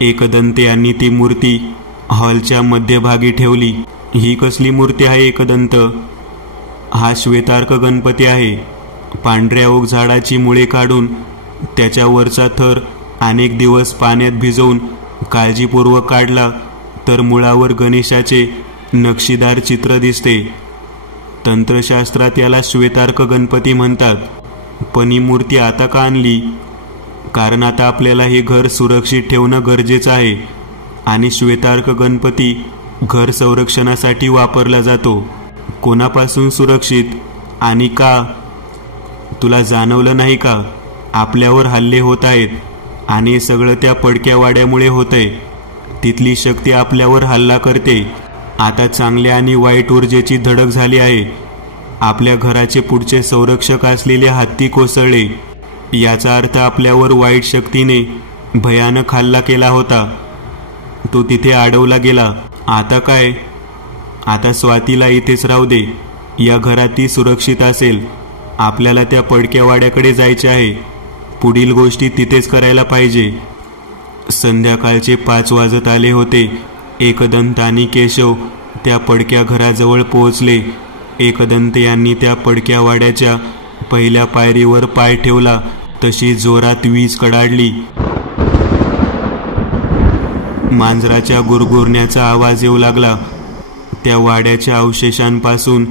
एकदंत यांनी ती मूर्ती हॉलच्या मध्यभागी ठेवली. ही कसली मूर्ती आहे एकदंत? हा श्वेतार्क गणपती आहे. पांढऱ्या ओक झाडाची मुळे काढून त्याच्यावरचा थर अनेक दिवस पाण्यात भिजवून काळजीपूर्वक काढला तर मुळावर गणेशाचे नक्षीदार चित्र दिसते. तंत्रशास्त्रात याला श्वेतार्क गणपती म्हणतात. पण ही मूर्ती आता का आणली? कारण आता आपल्याला हे घर सुरक्षित ठेवणं गरजेचं आहे आणि श्वेतार्क गणपती घर संरक्षणासाठी वापरला जातो. कोणापासून सुरक्षित आणि का? तुला जाणवलं नाही का? आपल्यावर हल्ले होत आहेत आणि हे सगळं त्या पडक्या वाड्यामुळे होतंय. तिथली शक्ती आपल्यावर हल्ला करते. आता चांगल्या आणि वाईट ऊर्जेची धडक झाली आहे. आपल्या घराचे पुढचे संरक्षक असलेले हत्ती कोसळले. याचा अर्थ आपल्यावर वाईट शक्तीने भयानक हल्ला केला होता. तो तिथे अडवला गेला. आता काय? आता स्वातीला इथेच राहू दे. या घरात ती सुरक्षित असेल. आपल्याला त्या पडक्या वाड्याकडे जायचे आहे. पुढील गोष्टी तिथेच करायला पाहिजे. संध्याकाळचे 5 वाजत आले होते. एकदंत आणि केशव त्या पडक्या घराजवळ पोहोचले. एकदंत यांनी त्या पडक्या वाड्याच्या पहिल्या पायरीवर पाय ठेवला तशी जोरात वीज कडाडली. मांजराच्या गुरगुरण्याचा आवाज येऊ लागला. त्या वाड्याच्या अवशेषांपासून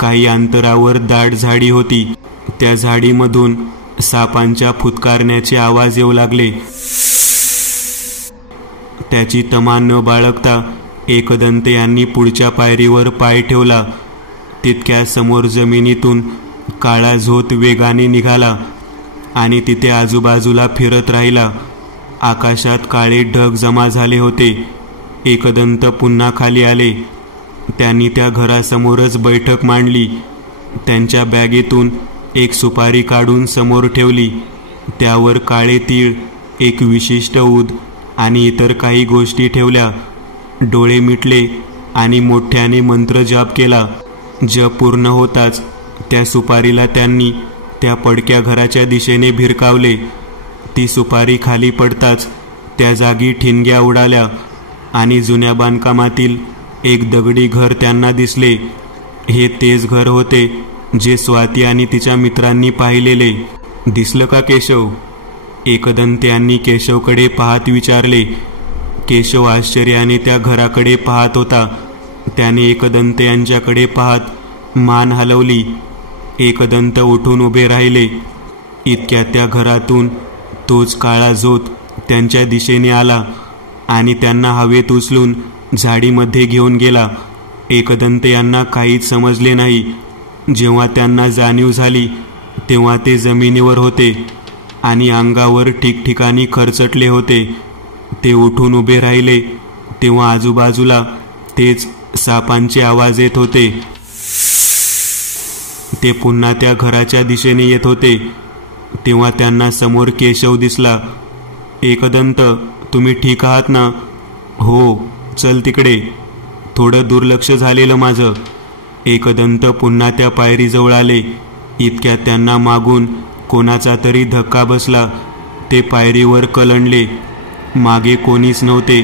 काही अंतरावर दाट झाडी होती. त्या झाडीमधून सापांच्या फुतकारण्याचे आवाज येऊ लागले. त्याची तमा न बाळगता एकदंत यांनी पुढच्या पायरीवर पाय ठेवला. तितक्या समोर जमिनीतून काळा झोत वेगाने निघाला आणि तिथे आजूबाजूला फिरत राहिला. आकाशात काळे ढग जमा झाले होते. एकदंत पुन्हा खाली आले. त्यांनी त्या घरासमोरच बैठक मांडली. त्यांच्या बॅगेतून एक सुपारी काढून समोर ठेवली. त्यावर काळे तीळ, एक विशिष्ट ऊद आणि इतर काही गोष्टी ठेवल्या. डोळे मिटले आणि मोठ्याने मंत्र जाप केला. जप पूर्ण होताच त्या सुपारीला त्यांनी त्या पडक्या घराच्या दिशेने भिरकावले. ती सुपारी खाली पडताच त्या जागी ठिणग्या उडाल्या आणि जुन्या बांधकामातील एक दगडी घर त्यांना दिसले. हे तेच घर होते जे स्वाती आणि तिच्या मित्रांनी पाहिलेले. दिसलं का केशव? एकदंत यांनी केशवकडे पाहत विचारले. केशव आश्चर्याने त्या घराकडे पाहत होता. त्याने एकदंत यांच्याकडे पाहत मान हलवली. एकदंत उठून उभे राहिले. इतक्यात त्या घरातून तोच काळा झोत त्यांच्या दिशेने आला आणि त्यांना हवेत उचलून झाडीमध्ये घेऊन गेला. एकदंत यांना काहीच समजले नाही. जेव्हा त्यांना जाणीव झाली तेव्हा ते जमिनीवर होते आणि अंगावर ठिकठिकाणी खरचटले होते. ते उठून उभे राहिले तेव्हा आजूबाजूला तेच सापांचे आवाज येत होते. ते पुन्हा त्या घराच्या दिशेने येत होते. तेव्हा त्यांना समोर केशव दिसला. एकदंत, तुम्ही ठीक आहात ना? हो, चल तिकडे. थोडं दुर्लक्ष झालेलं माझं. एकदंत पुन्हा त्या पायरीजवळ आले. इतक्यात त्यांना मागून कोणाचा तरी धक्का बसला. ते पायरीवर कलंडले. मागे कोणीच नव्हते.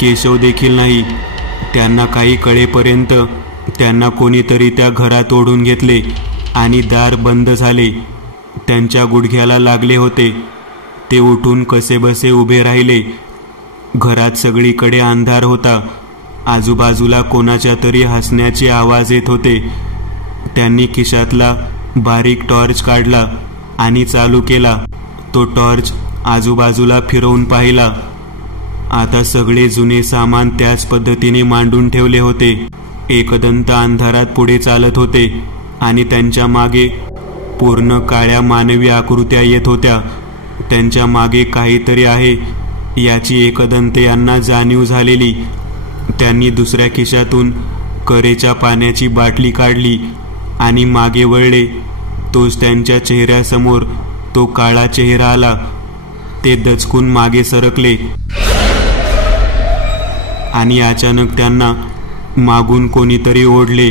केशव देखील नाही. त्यांना काही कळेपर्यंत त्यांना कोणीतरी त्या घरात ओढून घेतले आणि दार बंद झाले. त्यांच्या गुडघ्याला लागले होते. ते उठून कसेबसे उभे राहिले. घरात सगळीकडे अंधार होता. आजूबाजूला कोणाच्या तरी हसण्याचे आवाज येत होते. त्यांनी खिशातला बारीक टॉर्च काढला आणि चालू केला. तो टॉर्च आजूबाजूला फिरवून पाहिला. आता सगळे जुने सामान त्याच पद्धतीने मांडून ठेवले होते. एकदंत अंधारात पुढे चालत होते आणि त्यांच्या मागे पूर्ण काळ्या मानवी आकृत्या येत होत्या. त्यांच्या मागे काहीतरी आहे याची एकदंत यांना जाणीव झालेली. त्यांनी दुसऱ्या खिशातून करेच्या पाण्याची बाटली काढली आणि मागे वळले. तोच त्यांच्या चेहऱ्यासमोर तो काळा चेहरा आला. ते दचकून मागे सरकले आणि अचानक त्यांना मागून कोणीतरी ओढले.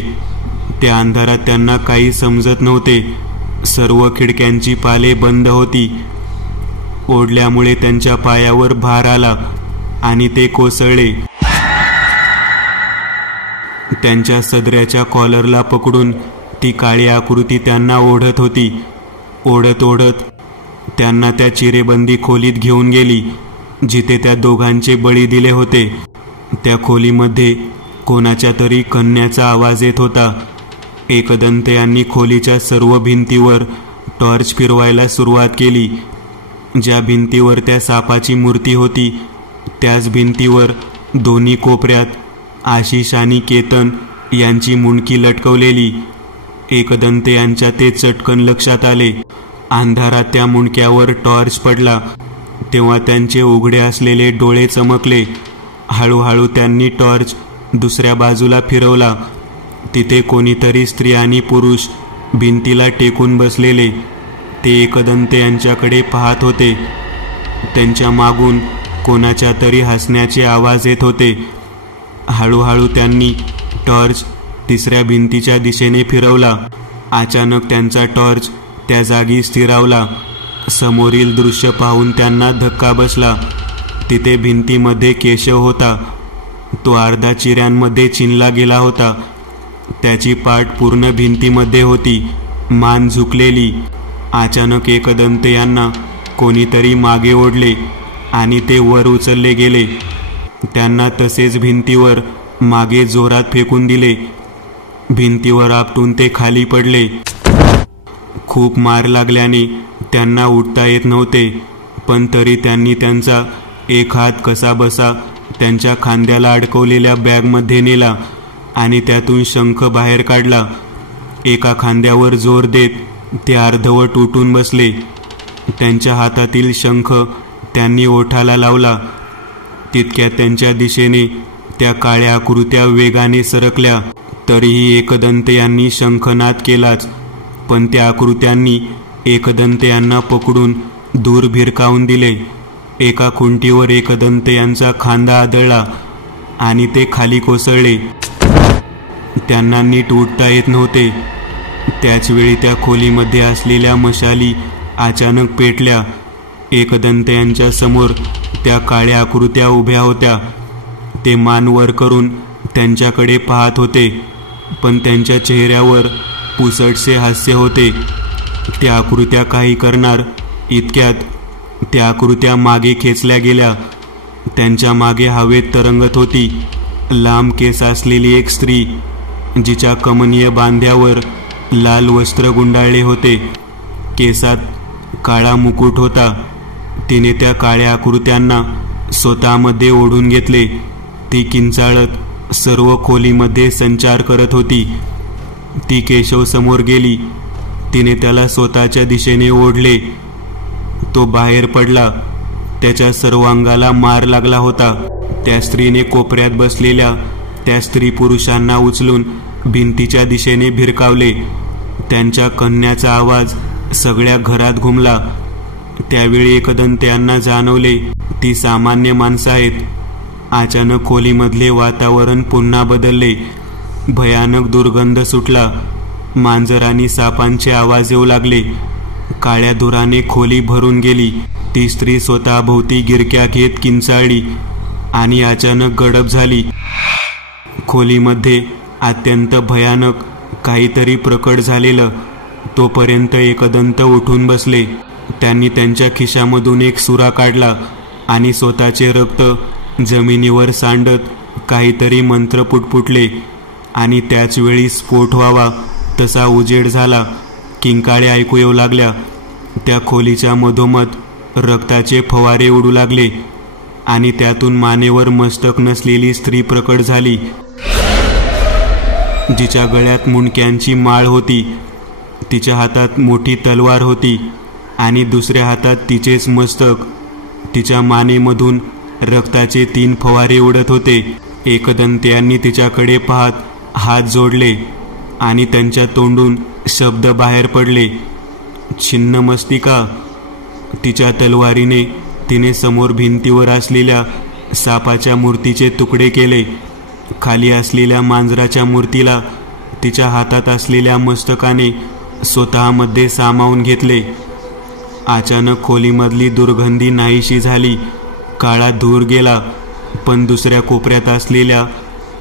त्या अंधारात त्यांना काही समजत नव्हते. सर्व खिडक्यांची पाले बंद होती. ओढल्यामुळे त्यांच्या पायावर भार आला आणि ते कोसळले. त्यांच्या सदऱ्याच्या कॉलरला पकडून ती काळी आकृती त्यांना ओढत होती. ओढत ओढत त्यांना त्या चिरेबंदी खोलीत घेऊन गेली जिथे त्या दोघांचे बळी दिले होते. त्या खोलीमध्ये कोणाच्या तरी कन्याचा आवाज येत होता. एकदंत यांनी खोलीच्या सर्व भिंतीवर टॉर्च फिरवायला सुरुवात केली. ज्या भिंतीवर त्या सापाची मूर्ती होती त्याच भिंतीवर दोन्ही कोपऱ्यात आशिष आणि केतन यांची मुंडकी लटकवलेली. एकदंत यांच्या ते चटकन लक्षात आले. अंधारात त्या मुंडक्यावर टॉर्च पडला तेव्हा त्यांचे उघडे असलेले डोळे चमकले. हळूहळू त्यांनी टॉर्च दुसऱ्या बाजूला फिरवला. तिथे कोणीतरी स्त्री आणि पुरुष भिंतीला टेकून बसलेले. ते एकदंत यांच्याकडे पाहत होते. त्यांच्या मागून कोणाच्या तरी हसण्याचे आवाज येत होते. हळूहळू त्यांनी टॉर्च तिसऱ्या भिंतीच्या दिशेने फिरवला. अचानक त्यांचा टॉर्च त्या जागी स्थिरावला. समोरील दृश्य पाहून त्यांना धक्का बसला. तिथे भिंतीमध्ये केशव होता. तो अर्धा चिऱ्यांमध्ये चिनला गेला होता. त्याची पाठ पूर्ण भिंतीमध्ये होती, मान झुकलेली. अचानक एकदंत यांना कोणीतरी मागे ओढले आणि ते वर उचलले गेले. त्यांना तसेच भिंतीवर मागे जोरात फेकून दिले. भिंतीवर आपटून ते खाली पडले. खूप मार लागल्याने त्यांना उठता येत नव्हते, पण तरी त्यांनी त्यांचा एक हात कसाबसा त्यांच्या खांद्याला अडकवलेल्या बॅगमध्ये नेला आणि त्यातून शंख बाहेर काढला. एका खांद्यावर जोर देत ते अर्धवट उठून बसले. त्यांच्या हातातील शंख त्यांनी ओठाला लावला. तितक्यात त्यांच्या दिशेने त्या काळ्या आकृत्या वेगाने सरकल्या. तरीही एकदंत यांनी शंखनाद केलाच, पण त्या आकृत्यांनी एकदंत यांना पकडून दूर भिरकावून दिले. एका खुंटीवर एकदंत यांचा खांदा आदळला आणि ते खाली कोसळले. त्यांना नीट उठता येत नव्हते. त्याचवेळी त्या खोलीमध्ये असलेल्या मशाली अचानक पेटल्या. एकदंत यांच्या समोर त्या काळ्या आकृत्या उभ्या होत्या. ते मान वर करून त्यांच्याकडे पाहत होते, पण त्यांच्या चेहऱ्यावर पुसटसे हास्य होते. त्या आकृत्या काही करणार इतक्यात त्या आकृत्या मागे खेचल्या गेल्या. त्यांच्या मागे हवेत तरंगत होती लांब केस असलेली एक स्त्री, जिच्या कमनीय बांध्यावर लाल वस्त्र गुंडाळले होते. केसात काळा मुकुट होता. तिने त्या काळ्या आकृत्यांना स्वतःमध्ये ओढून घेतले. ती किंचाळत सर्व खोलीमध्ये संचार करत होती. ती केशव समोर गेली. तिने त्याला स्वतःच्या दिशेने ओढले. तो बाहेर पडला. त्याच्या सर्व अंगाला मार लागला होता. त्या स्त्रीने कोपऱ्यात बसलेल्या त्या स्त्री पुरुषांना उचलून भिंतीच्या दिशेने भिरकावले. त्यांच्या कन्याचा आवाज सगळ्या घरात घुमला. त्यावेळी एकदंत यांना जाणवले ती सामान्य माणसं आहेत. अचानक खोलीमधले वातावरण पुन्हा बदलले. भयानक दुर्गंध सुटला. मांजर आणि सापांचे आवाज येऊ लागले. काळ्या धुराने खोली भरून गेली. ती स्त्री स्वतःभोवती गिरक्या घेत किंचाळली आणि अचानक गडप झाली. खोलीमध्ये अत्यंत भयानक काहीतरी प्रकट झालेलं. तोपर्यंत एकदंत उठून बसले. त्यांनी त्यांच्या खिशामधून एक सुरा काढला आणि स्वतःचे रक्त जमिनीवर सांडत काहीतरी मंत्र पुटपुटले आणि त्याचवेळी स्फोट व्हावा तसा उजेड झाला. किंकाळ्या ऐकू येऊ लागल्या. त्या खोलीच्या मधोमध रक्ताचे फवारे उडू लागले आणि त्यातून मानेवर मस्तक नसलेली स्त्री प्रकट झाली, जिच्या गळ्यात मुंडक्यांची माळ होती. तिच्या हातात मोठी तलवार होती आणि दुसऱ्या हातात तिचेच मस्तक. तिच्या मानेमधून रक्ताचे 3 फवारे उडत होते. एकदंत्यांनी तिच्याकडे पाहत हात जोडले आणि त्यांच्या तोंडून शब्द बाहेर पडले, छिन्नमस्तिका. तिच्या तलवारीने तिने समोर भिंतीवर असलेल्या सापाच्या मूर्तीचे तुकडे केले. खाली असलेल्या मांजराच्या मूर्तीला तिच्या हातात असलेल्या मस्तकाने स्वतःमध्ये सामावून घेतले. अचानक खोलीमधली दुर्गंधी नाहीशी झाली. काळा धूर गेला, पण दुसऱ्या कोपऱ्यात असलेल्या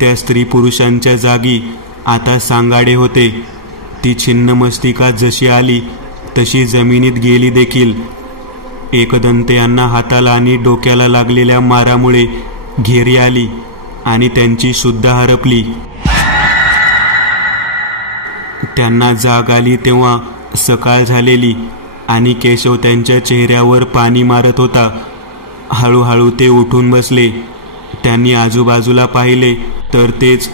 त्या स्त्री पुरुषांच्या जागी आता सांगाडे होते. ती छिन्नमस्तिका जशी आली तशी जमिनीत गेली देखील. एकदंत यांना हाताला आणि डोक्याला लागलेल्या मारामुळे घेरी आली आणि त्यांची शुद्ध हरपली. त्यांना जाग आली तेव्हा सकाळ झालेली आणि केशव त्यांच्या चेहऱ्यावर पाणी मारत होता. हळूहळू ते उठून बसले. त्यांनी आजूबाजूला पाहिले तर तेच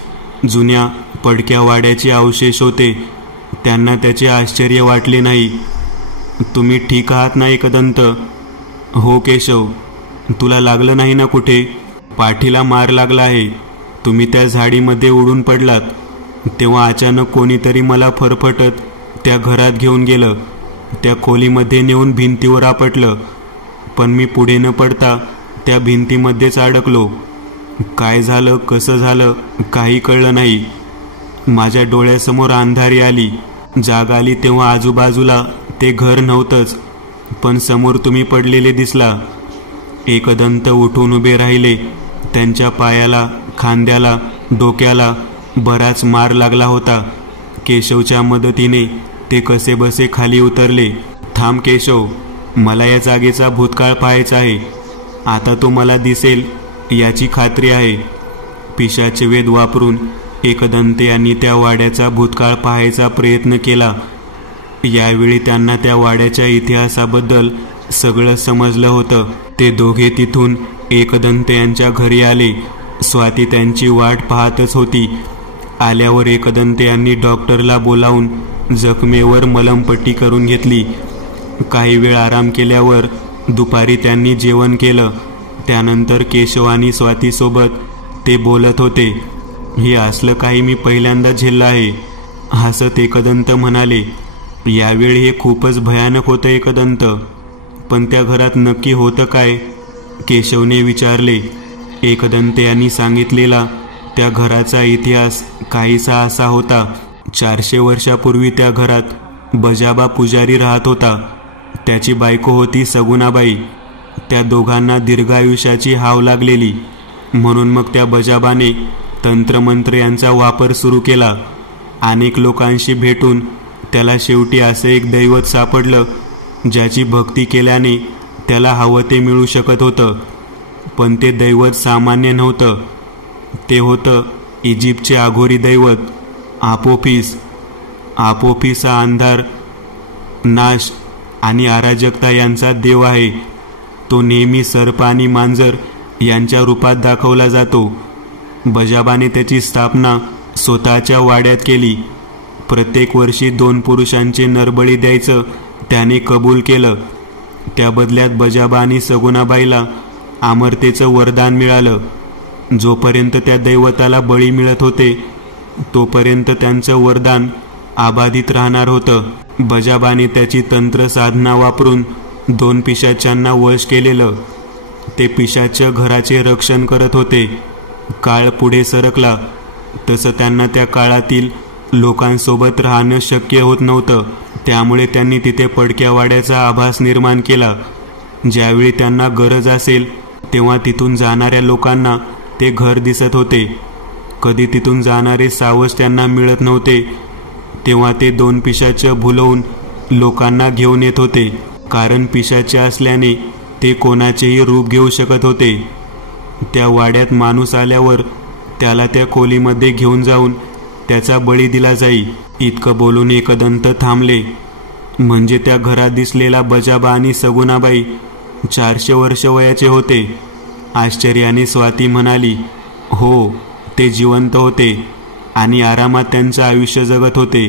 जुन्या पडक्या वाड्याचे अवशेष होते. त्यांना त्याचे आश्चर्य वाटले नाही. तुम्ही ठीक आहात ना एकदंत? हो केशव. तुला लागलं नाही ना कुठे? पाठीला मार लागला आहे. तुम्ही त्या झाडीमध्ये उडून पडलात तेव्हा अचानक कोणीतरी मला फरफटत त्या घरात घेऊन गेलं. त्या खोलीमध्ये नेऊन भिंतीवर आपटलं, पण मी पुढे न पडता त्या भिंतीमध्येच अडकलो. काय झालं, कसं झालं काही कळलं नाही. माझ्या डोळ्यासमोर अंधारी आली. जाग आली तेव्हा आजूबाजूला ते घर नव्हतंच, पण समोर तुम्ही पडलेले दिसला. एकदंत उठून उभे राहिले. त्यांच्या पायाला, खांद्याला, डोक्याला बराच मार लागला होता. केशवच्या मदतीने ते कसेबसे खाली उतरले. थांब केशव, मला या जागेचा भूतकाळ पाहायचा आहे. आता तो मला दिसेल याची खात्री आहे. पिशाचे वेध वापरून एकदंत यांनी त्या वाड्याचा भूतकाळ पाहायचा प्रयत्न केला. यावेळी त्यांना त्या वाड्याच्या इतिहासाबद्दल सगळं समजलं होतं. ते दोघे तिथून एकदंत यांच्या घरी आले. स्वाती त्यांची वाट पाहतच होती. आल्यावर एकदंत यांनी डॉक्टरला बोलावून जखमेवर मलमपट्टी करून घेतली. काही वेळ आराम केल्यावर दुपारी त्यांनी जेवण केलं. त्यानंतर केशव आणि स्वातीसोबत ते बोलत होते. हे असलं काही मी पहिल्यांदा झेललं आहे, हसत एकदंत म्हणाले. यावेळी हे खूपच भयानक होतं एकदंत. पण त्या घरात नक्की होतं काय? केशवने विचारले. एकदंत यांनी सांगितलेला त्या घराचा इतिहास काहीसा असा होता. 400 वर्षापूर्वी त्या घरात बजाबा पुजारी राहत होता. त्याची बायको होती सगुणाबाई. त्या दोघांना दीर्घायुष्याची हाव लागलेली, म्हणून मग त्या बजाबाने तंत्रमंत्र यांचा वापर सुरू केला. अनेक लोकांशी भेटून त्याला शेवटी असं एक दैवत सापडलं ज्याची भक्ती केल्याने त्याला हवं ते मिळू शकत होतं. पण ते दैवत सामान्य नव्हतं. ते होतं इजिप्तचे आघोरी दैवत आपोफिस. आपोफिस हा अंधार, नाश आणि अराजकता यांचा देव आहे. तो नेहमी सर्प आणि मांजर यांच्या रूपात दाखवला जातो. बजाबाने त्याची स्थापना स्वतःच्या वाड्यात केली. प्रत्येक वर्षी 2 पुरुषांचे नरबळी द्यायचं त्याने कबूल केलं. त्या बदल्यात बजाबा आणि सगुणाबाईला अमरतेचं वरदान मिळालं. जोपर्यंत त्या दैवताला बळी मिळत होते तोपर्यंत त्यांचं वरदान अबाधित राहणार होतं. बजाबाने त्याची तंत्र साधना वापरून 2 पिशाच्यांना वश केलेलं. ते पिशाच्य घराचे रक्षण करत होते. काळ पुढे सरकला तसं त्यांना त्या काळातील लोकांसोबत राहणं शक्य होत नव्हतं. त्यामुळे त्यांनी तिथे पडक्या वाड्याचा आभास निर्माण केला. ज्यावेळी त्यांना गरज असेल तेव्हा तिथून जाणाऱ्या लोकांना ते घर दिसत होते. कधी तिथून जाणारे सावज त्यांना मिळत नव्हते तेव्हा ते 2 पिशाच्य भुलवून लोकांना घेऊन येत होते. कारण पिशाच्य असल्याने ते कोणाचेही रूप घेऊ शकत होते. त्या वाड्यात माणूस आल्यावर त्याला त्या खोलीमध्ये घेऊन जाऊन त्याचा बळी दिला जाई. इतकं बोलून एकदंत थांबले. म्हणजे त्या घरात दिसलेला बजाबा आणि सगुणाबाई 400 वर्ष वयाचे होते. आश्चर्याने स्वाती म्हणाली, हो, ते जिवंत होते आणि आरामात त्यांचं आयुष्य जगत होते.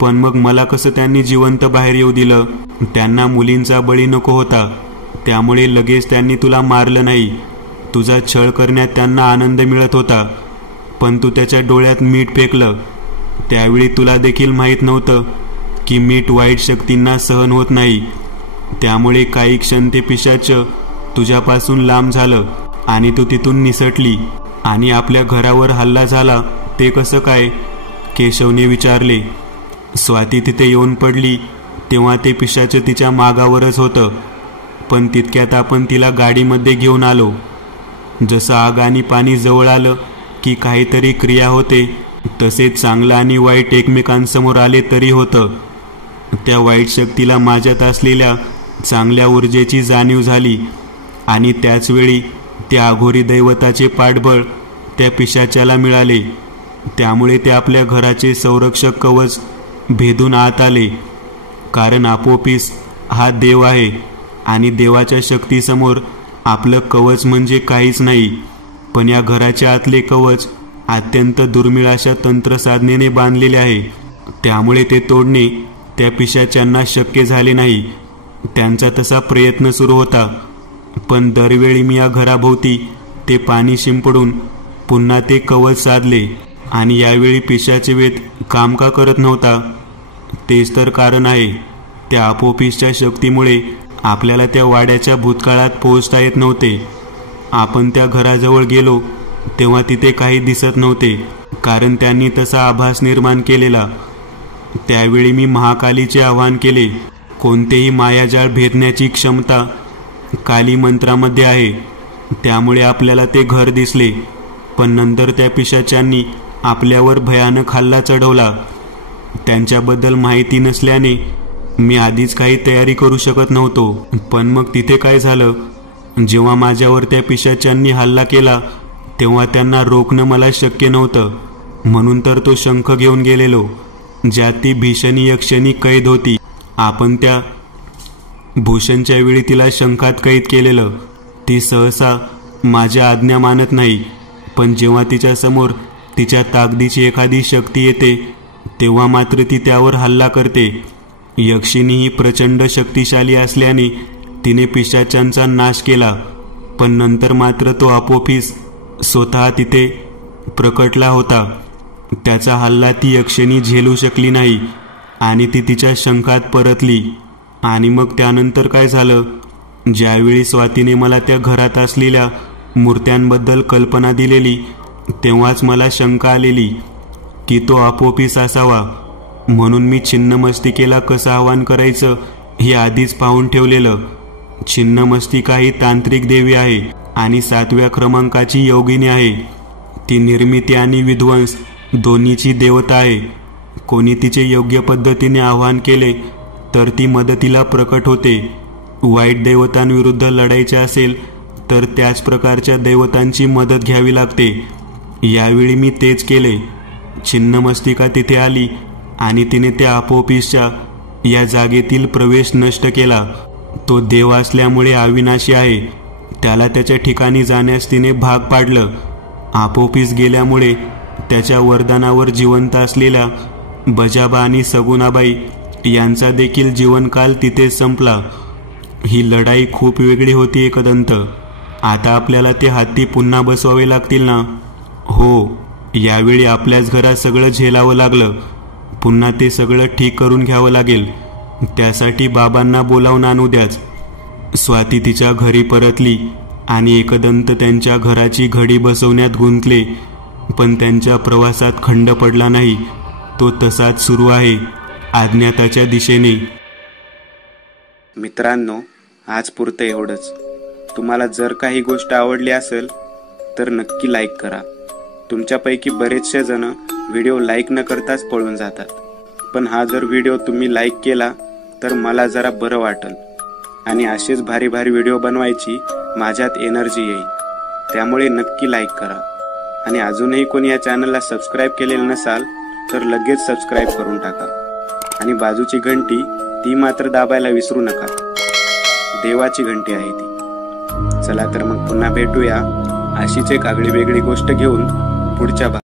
पण मग मला कसं त्यांनी जिवंत बाहेर येऊ दिलं? त्यांना मुलींचा बळी नको होता, त्यामुळे लगेच त्यांनी तुला मारलं नाही. तुझा छळ करण्यात त्यांना आनंद मिळत होता, पण तू त्याच्या डोळ्यात मीठ फेकलं. त्यावेळी तुला देखील माहीत नव्हतं की मीठ वाईट शक्तींना सहन होत नाही. त्यामुळे काही क्षण ते पिशाच तुझ्यापासून लांब झालं आणि तू तिथून निसटली. आणि आपल्या घरावर हल्ला झाला ते कसं काय? केशवने विचारले. स्वाती तिथे येऊन पडली तेव्हा ते पिशाच तिच्या मागावरच होतं, पण तितक्यात आपण तिला गाडीमध्ये घेऊन आलो. जसं आग आणि पाणी जवळ आलं की काहीतरी क्रिया होते, तसेच चांगलं आणि वाईट एकमेकांसमोर आले तरी होतं. त्या वाईट शक्तीला माझ्यात असलेल्या चांगल्या ऊर्जेची जाणीव झाली आणि त्याचवेळी त्या अघोरी दैवताचे पाठबळ त्या पिशाच्याला मिळाले. त्यामुळे ते आपल्या घराचे संरक्षक कवच भेदून आत आले. कारण आपोपिस हा देव आहे आणि देवाच्या शक्तीसमोर आपलं कवच म्हणजे काहीच नाही. पण या घराच्या आतले कवच अत्यंत दुर्मिळ अशा तंत्रसाधनेने बांधलेले आहे, त्यामुळे ते तोडणे त्या पिशाच्यांना शक्य झाले नाही. त्यांचा तसा प्रयत्न सुरू होता, पण दरवेळी मी या घराभोवती ते पाणी शिंपडून पुन्हा ते कवच साधले. आणि यावेळी पिशाचे वेध काम का करत नव्हता? तेच तर कारण आहे. त्या आपोपिसच्या शक्तीमुळे आपल्याला त्या वाड्याच्या भूतकाळात पोहोचता येत नव्हते. आपण त्या घराजवळ गेलो तेव्हा तिथे काही दिसत नव्हते, कारण त्यांनी तसा आभास निर्माण केलेला. त्यावेळी मी महाकालीचे आवाहन केले. कोणतेही मायाजाळ भेदण्याची क्षमता काली मंत्रामध्ये आहे, त्यामुळे आपल्याला ते घर दिसले. पण नंतर त्या पिशाच्यांनी आपल्यावर भयानक हल्ला चढवला. त्यांच्याबद्दल माहिती नसल्याने मी आधीच काही तयारी करू शकत नव्हतो. पण मग तिथे काय झालं? जेव्हा माझ्यावर त्या पिशाच्यांनी हल्ला केला तेव्हा त्यांना रोखणं मला शक्य नव्हतं. म्हणून तर तो शंख घेऊन गेलेलो, ज्यात ती भीषणी यक्षणी कैद होती. आपण त्या भूषणच्या वेळी तिला शंखात कैद केलेलं. ती सहसा माझ्या आज्ञा मानत नाही, पण जेव्हा तिच्या समोर तिच्या ताकदीची एखादी शक्ती येते तेव्हा मात्र ती त्यावर हल्ला करते. यक्षिणी ही प्रचंड शक्तिशाली असल्याने तिने पिशाच्यांचा नाश केला, पण नंतर मात्र तो आपोपिस स्वतः तिथे प्रकटला होता. त्याचा हल्ला ती यक्षिणी झेलू शकली नाही आणि ती तिच्या शंखात परतली. आणि मग त्यानंतर काय झालं? ज्यावेळी स्वातीने मला त्या घरात असलेल्या मूर्त्यांबद्दल कल्पना दिलेली तेव्हाच मला शंका आलेली की तो आपोपिस असावा. म्हणून मी छिन्नमस्तिकेला कसं आवाहन करायचं हे आधीच पाहून ठेवलेलं. छिन्नमस्तिका ही तांत्रिक देवी आहे आणि 7व्या क्रमांकाची योगिनी आहे. ती निर्मिती आणि विध्वंस दोन्हीची देवता आहे. कोणी तिचे योग्य पद्धतीने आवाहन केले तर ती मदतीला प्रकट होते. वाईट देवतांविरुद्ध लढायचे असेल तर त्याच प्रकारच्या देवतांची मदत घ्यावी लागते. यावेळी मी तेच केले. छिन्नमस्तिका तिथे आली आणि तिने त्या आपोपिसच्या या जागेतील प्रवेश नष्ट केला. तो देव असल्यामुळे अविनाशी आहे, त्याला त्याच्या ठिकाणी जाण्यास तिने भाग पाडलं. आपोपिस गेल्यामुळे त्याच्या वरदानावर जिवंत असलेल्या बजाबा आणि सगुणाबाई यांचा देखील जीवनकाल तिथे संपला. ही लढाई खूप वेगळी होती एकदंत. आता आपल्याला ते हत्ती पुन्हा बसवावे लागतील ना? हो, यावेळी आपल्याच घरात सगळं झेलावं लागलं. पुन्हा ते सगळं ठीक करून घ्यावं लागेल. त्यासाठी बाबांना बोलावून आणू द्याच. स्वाती तिच्या घरी परतली आणि एकदंत त्यांच्या घराची घडी बसवण्यात गुंतले. पण त्यांच्या प्रवासात खंड पडला नाही. तो तसाच सुरू आहे, अज्ञाताच्या दिशेने. मित्रांनो, आज पुरतं एवढंच. तुम्हाला जर काही गोष्ट आवडली असेल तर नक्की लाईक करा. तुमच्यापैकी बरेचसे जण व्हिडिओ लाईक न करताच पळून जातात, पण हा जर व्हिडिओ तुम्ही लाईक केला तर मला जरा बरं वाटेल आणि असेच भारी भारी व्हिडिओ बनवायची माझ्यात एनर्जी येईल. त्यामुळे नक्की लाईक करा. आणि अजूनही कोणी या चॅनलला सबस्क्राईब केलेलं नसाल तर लगेच सबस्क्राईब करून टाका आणि बाजूची घंटी ती मात्र दाबायला विसरू नका. देवाची घंटी आहे ती. चला तर मग पुन्हा भेटूया अशीच एक आगळी वेगळी गोष्ट घेऊन पुढच्या